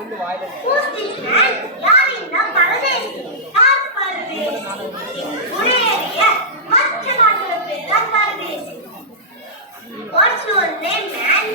Who's this man? யார் இந்த பரதேசி? யார் பரதேசி? குடியேறிய மற்ற நாட்டுல பேர்தான் பரதேசி. What's your name, man?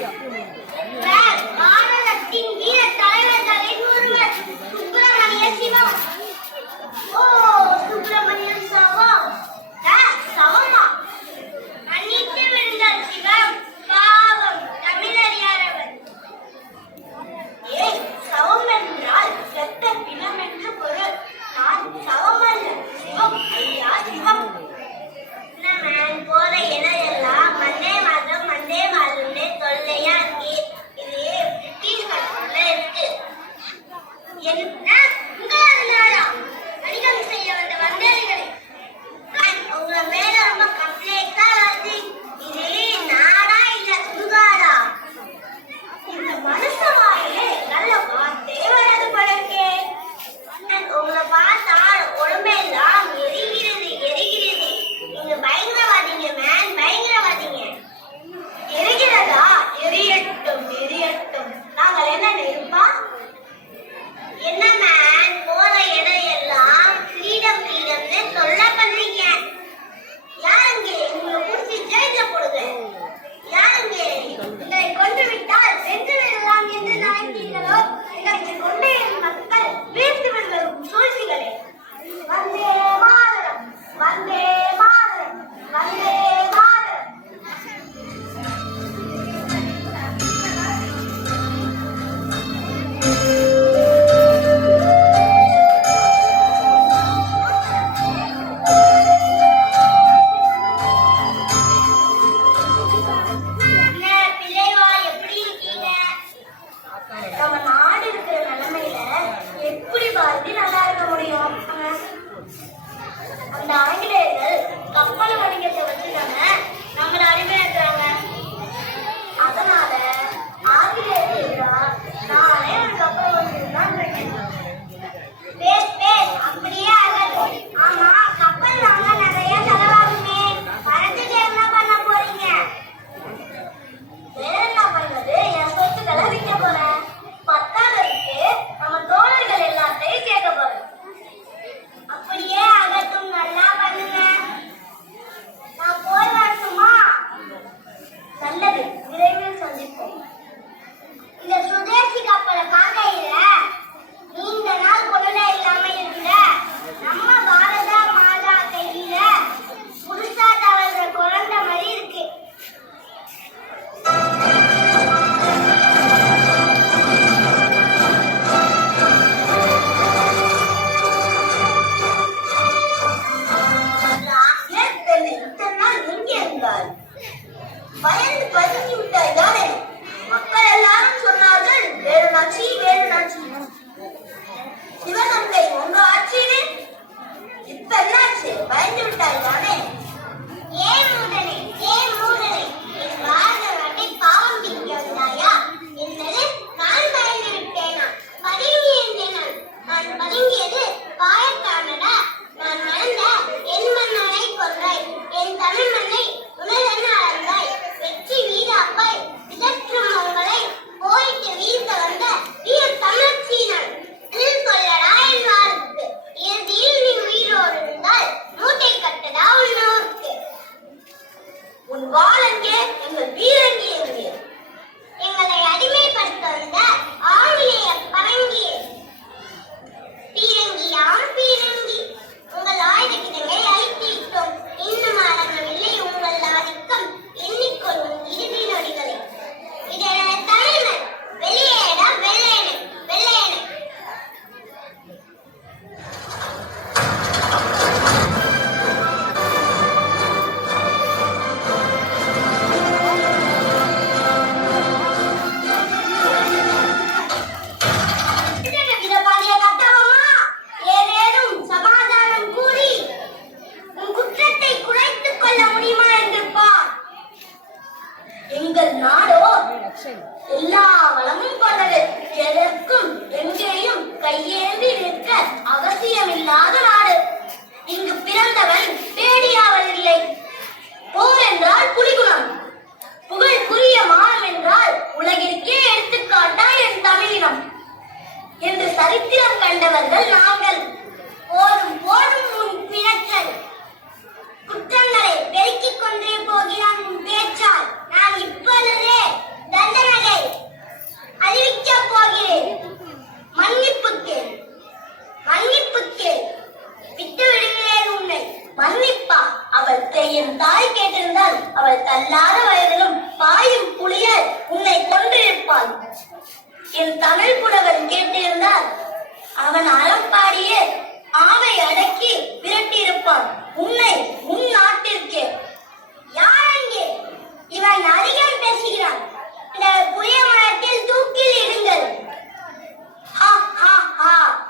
பயந்து பதுங்கி சரித்திரம் கண்டவர்கள் நாங்கள். போதும் போதும் உன் பிணற்றல் குற்றங்களை பெருக்கிக் கொண்டே போகிறான் உன் பேச்சால். நான் இப்பொழுதே தண்டனையை அறிவிக்கப் போகிறேன். அவன் அறம் பாடிய ஆவை அடக்கி விரட்டியிருப்பான். உன்னை உன் நாட்டிற்கே. யார் அங்கே? இவன் அதிகம் பேசுகிறான். இந்த புளிய மரத்தில் தூக்கில் இடுங்கள். ஹா ஹா ஹா.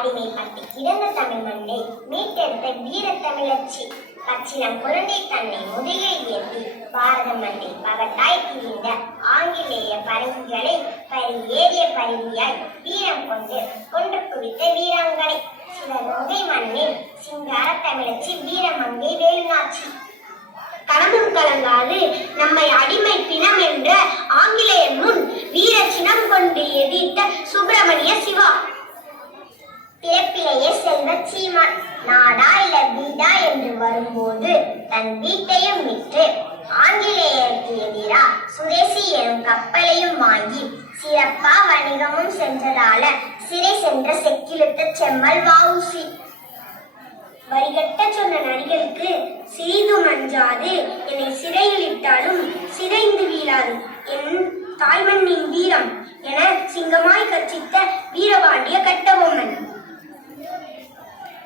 அடிமைப்பட்டு கிடந்த தமிழ் மண்ணை மீட்டெடுத்த வீர தமிழச்சி. பச்சிலம் குழந்தை தன்னை முதுகில் ஏந்தி பாரத மண்ணை பகட்டாய் திரிந்த ஆங்கிலேய பருவிகளை பரி ஏறிய பருவியாய் வீரம் கொண்டு கொண்டு குவித்த வீராங்கனை. சிவகங்கை மண்ணில் சிங்கார தமிழச்சி வீரமங்கை வேலுநாச்சி. கணமும் கலங்காது நம்மை அடிமை பிணம் என்ற ஆங்கிலேயர் முன் வீர சினம் கொண்டு எதிர்த்த சுப்பிரமணிய சிவா. பிறப்பிலேயே செல்வ சீமான். நாடா இல்ல வீடா என்று வரும்போது தன் வீட்டையும் விற்று ஆங்கிலேயருக்கு எதிரா சுதேசி எனும் கப்பலையும் வாங்கி சிறப்பா வணிகமும் சென்றதால சிறை சென்ற செக்கிழுத்த செம்மல் வாவுசி. வரிகட்ட சொன்ன நடிகளுக்கு சிறிதும் அஞ்சாது என்னை சிறையில் இட்டாலும் சிதைந்து வீழாது. என் தாய்மண்ணின் வீரம் என சிங்கமாய் கர்ச்சித்த வீரபாண்டிய கட்டபொம்மன்.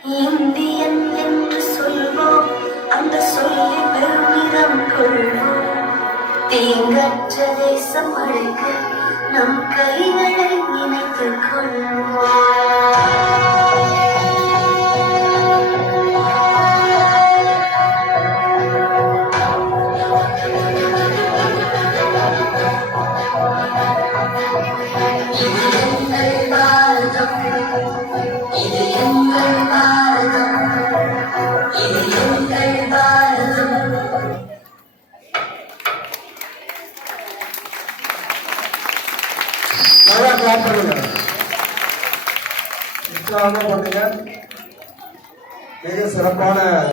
இந்தியன் என்று சொல்வோம் அந்த சொல்லி பெருமிதம் கொள்வோம். தீங்கற்ற தேசம் அழைக்க நம் கைகளை நினைத்துக் கொள்வோம். நல்லா கிளாப் பண்ணுங்க. உற்சாகமா பண்ணுங்க மிக சிறப்பான